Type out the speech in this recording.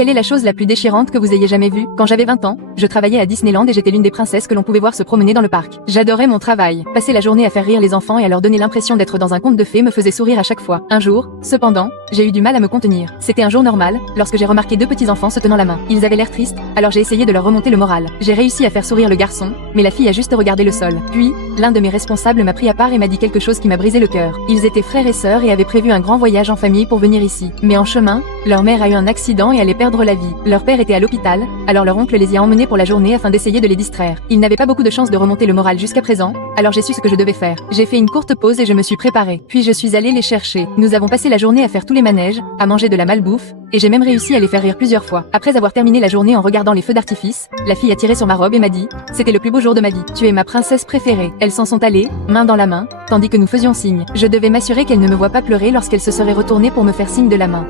Quelle est la chose la plus déchirante que vous ayez jamais vue? Quand j'avais 20 ans, je travaillais à Disneyland et j'étais l'une des princesses que l'on pouvait voir se promener dans le parc. J'adorais mon travail. Passer la journée à faire rire les enfants et à leur donner l'impression d'être dans un conte de fées me faisait sourire à chaque fois. Un jour, cependant, j'ai eu du mal à me contenir. C'était un jour normal, lorsque j'ai remarqué deux petits enfants se tenant la main. Ils avaient l'air tristes, alors j'ai essayé de leur remonter le moral. J'ai réussi à faire sourire le garçon, mais la fille a juste regardé le sol. Puis, l'un de mes responsables m'a pris à part et m'a dit quelque chose qui m'a brisé le cœur. Ils étaient frères et sœurs et avaient prévu un grand voyage en famille pour venir ici. Mais en chemin, leur mère a eu un accident et allait perdre la vie. Leur père était à l'hôpital, alors leur oncle les y a emmenés pour la journée afin d'essayer de les distraire. Ils n'avaient pas beaucoup de chance de remonter le moral jusqu'à présent, alors j'ai su ce que je devais faire. J'ai fait une courte pause et je me suis préparée. Puis je suis allée les chercher. Nous avons passé la journée à faire tous les manèges, à manger de la malbouffe, et j'ai même réussi à les faire rire plusieurs fois. Après avoir terminé la journée en regardant les feux d'artifice, la fille a tiré sur ma robe et m'a dit « C'était le plus beau jour de ma vie. Tu es ma princesse préférée. » Elles s'en sont allées, main dans la main, tandis que nous faisions signe. Je devais m'assurer qu'elle ne me voit pas pleurer lorsqu'elle se serait retournée pour me faire signe de la main.